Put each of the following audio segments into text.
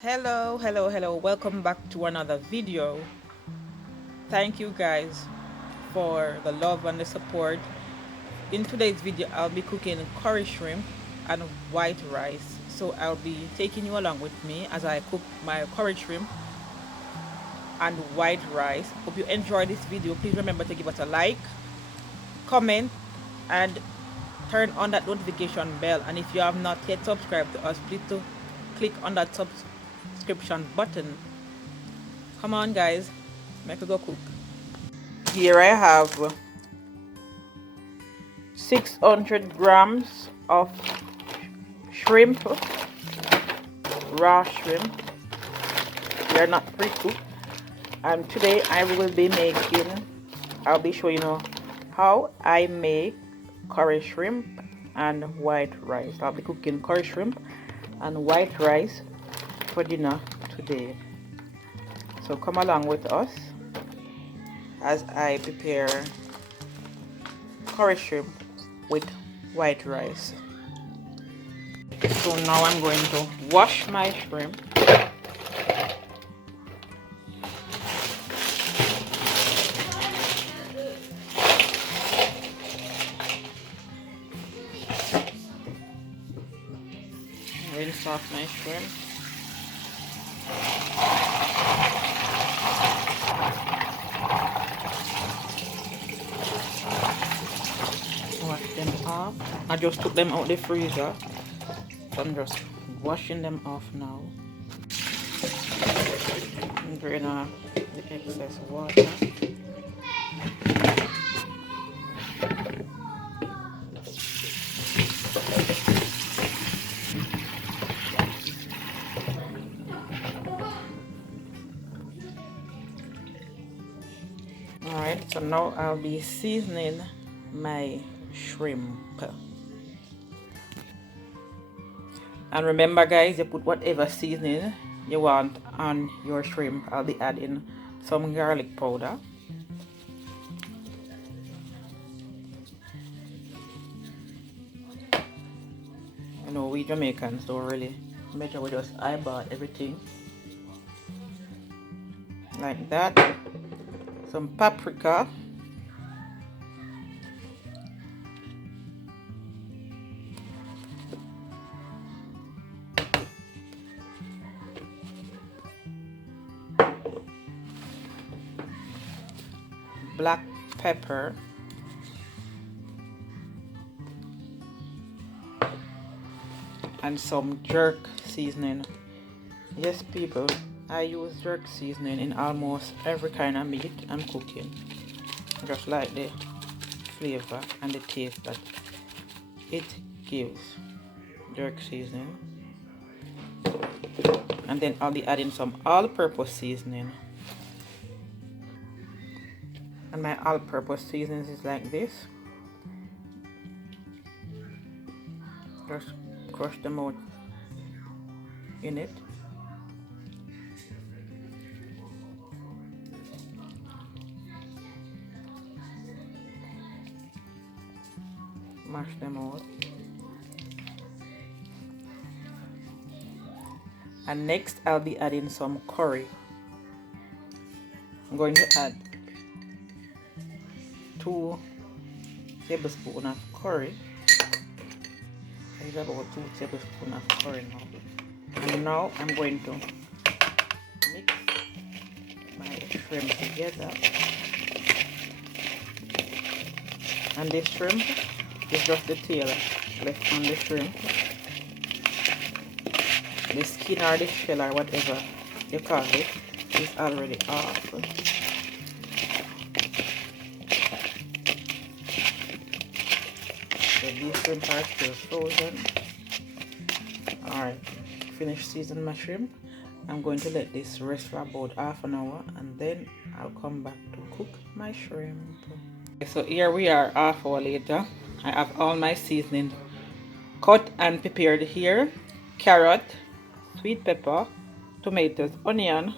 Hello, welcome back to another video. Thank you guys for the love and the support. In today's video I'll be cooking curry shrimp and white rice, so I'll be taking you along with me as I cook my curry shrimp and white rice. Hope you enjoy this video. Please remember to give us a like, comment, and turn on that notification bell. And if you have not yet subscribed to us, please to click on that subscription button. Come on guys, make us go cook. Here I have 600 grams of shrimp, raw shrimp. They are not pre-cooked. And today I'll be showing you how I make curry shrimp and white rice. I'll be cooking curry shrimp and white rice for dinner today. So come along with us as I prepare curry shrimp with white rice. So now I'm going to wash my shrimp. Rinse off my shrimp. Wash them off. I just took them out the freezer, so I'm just washing them off now. Drain off the excess water. Alright, so now I'll be seasoning my shrimp. And remember guys, you put whatever seasoning you want on your shrimp. I'll be adding some garlic powder. You know, we Jamaicans don't really measure, we just eyeball everything. Like that. Some paprika. Black pepper. And some jerk seasoning. Yes people, I use jerk seasoning in almost every kind of meat I'm cooking. Just like the flavor and the taste that it gives. Jerk seasoning. And then I'll be adding some all-purpose seasoning. And my all-purpose seasonings is like this. Just crush them out in it. Mash them out. And next I'll be adding some curry. I'm going to add 2 tablespoons of curry. I use about 2 tablespoons of curry now. And now I'm going to mix my shrimp together. And this shrimp is just the tail left on the shrimp. The skin or the shell or whatever you call it is already off. So these shrimp are still frozen. Alright, finished seasoning my shrimp. I'm going to let this rest for about half an hour and then I'll come back to cook my shrimp. So here we are half hour later. I have all my seasoning cut and prepared here. Carrot, sweet pepper, tomatoes, onion,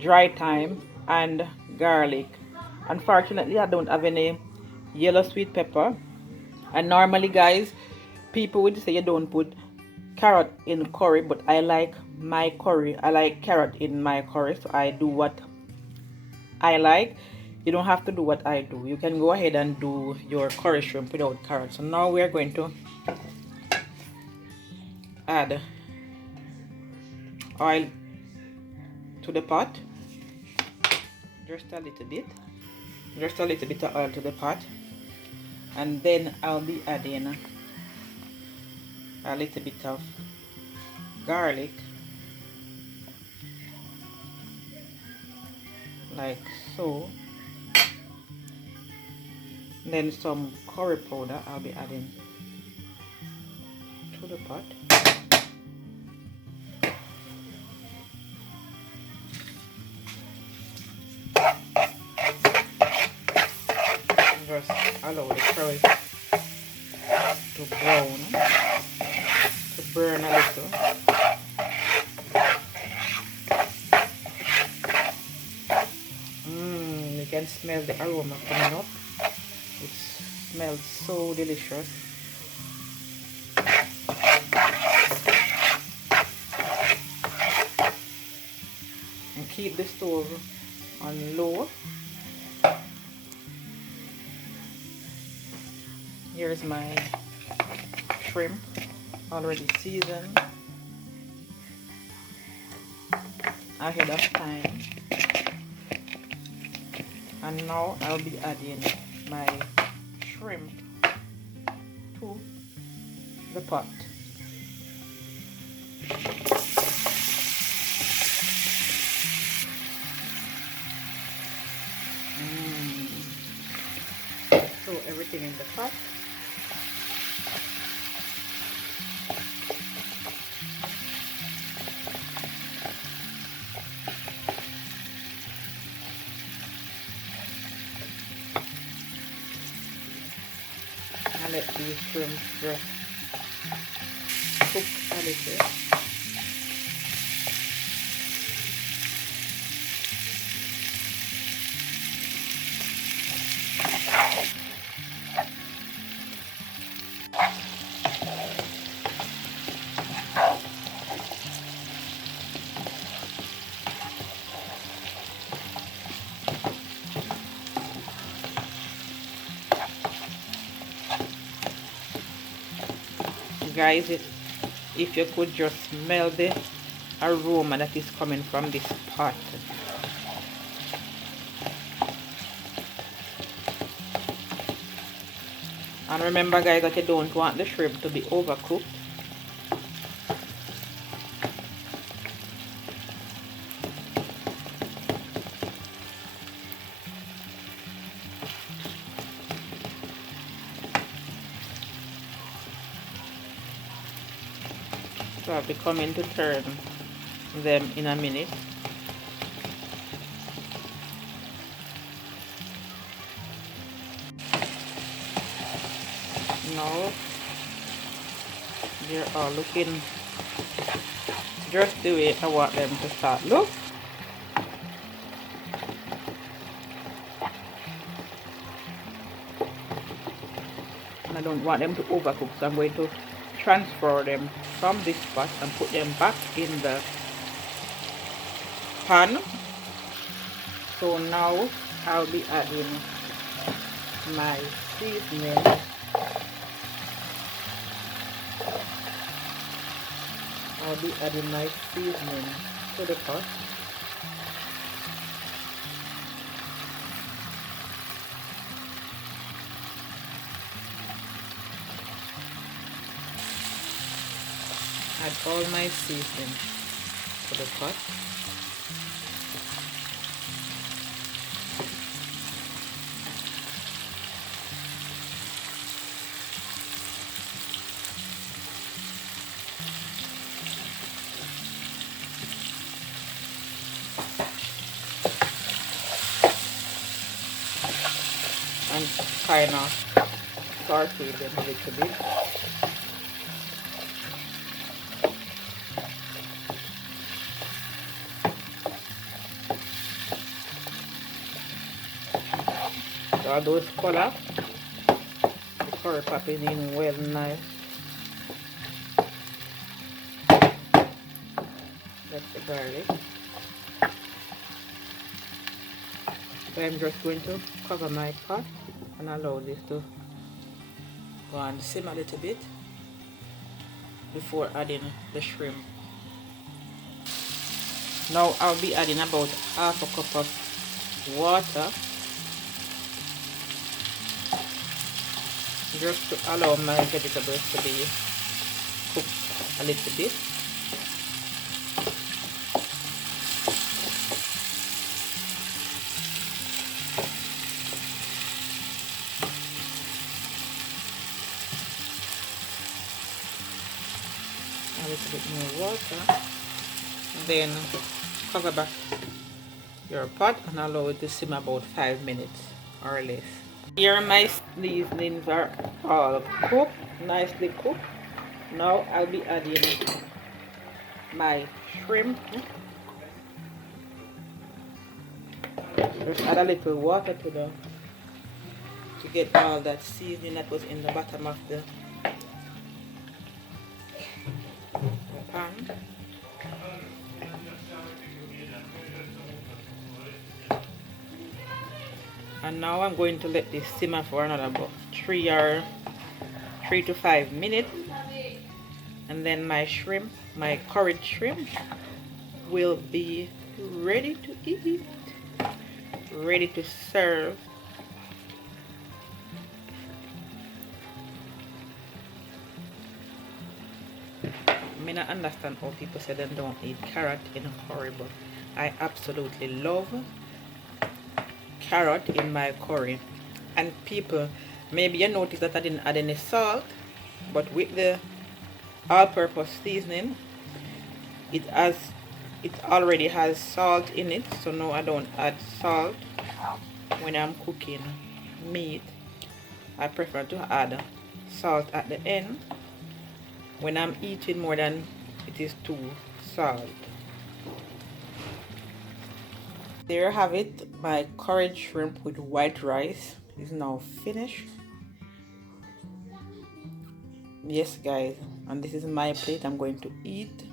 dry thyme, and garlic. Unfortunately, I don't have any yellow sweet pepper. And normally, guys, people would say you don't put carrot in curry, but I like my curry. I like carrot in my curry, so I do what I like. You don't have to do what I do. You can go ahead and do your curry shrimp without carrot. So now we are going to add oil to the pot. Just a little bit. Just a little bit of oil to the pot. And then I'll be adding a little bit of garlic, like so. Then some curry powder I'll be adding to the pot. Just allow the curry to brown, to burn a little. You can smell the aroma coming up. It smells so delicious. And keep the stove on low. Here's my shrimp already seasoned ahead of time. And now I'll be adding my shrimp to the pot. Throw everything in the pot. And let these shrimp just cook a little. Guys, if you could just smell the aroma that is coming from this pot. And remember guys that you don't want the shrimp to be overcooked. So I'll be coming to turn them in a minute. Now they're all looking just the way I want them to start look. And I don't want them to overcook, so I'm going to transfer them from this pot and put them back in the pan. So now I'll be adding my seasoning. I'll be adding my seasoning to the pot. Add all my seasoning to the pot. And kind of saute them a little bit. So those color, the curry popping in well nice. That's the garlic. So I'm just going to cover my pot and allow this to go and simmer a little bit before adding the shrimp. Now I'll be adding about half a cup of water just to allow my vegetables to be cooked a little bit. A little bit more water. Then cover back your pot and allow it to simmer about 5 minutes or less. Here my seasonings are all cooked, nicely cooked. Now I'll be adding my shrimp. Just add a little water to get all that seasoning that was in the bottom of the pan. And now I'm going to let this simmer for another about 3 to 5 minutes. And then my shrimp, my curried shrimp, will be ready to eat, ready to serve. I mean, I understand how people say they don't eat carrot in curry, but I absolutely love carrot in my curry. And people, maybe you notice that I didn't add any salt, but with the all-purpose seasoning, it already has salt in it, so no, I don't add salt when I'm cooking meat. I prefer to add salt at the end when I'm eating more than it is too salt. There you have it. My curried shrimp with white rice is now finished. Yes guys, and this is my plate I'm going to eat.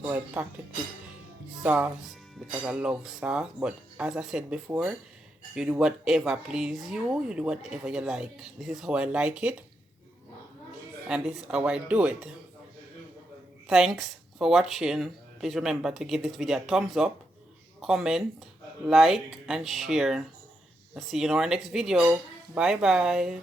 So I packed it with sauce because I love sauce, but as I said before, you do whatever please you do whatever you like. This is how I like it, and this is how I do it. Thanks for watching. Please remember to give this video a thumbs up, comment, like and share. I'll see you in our next video. Bye bye.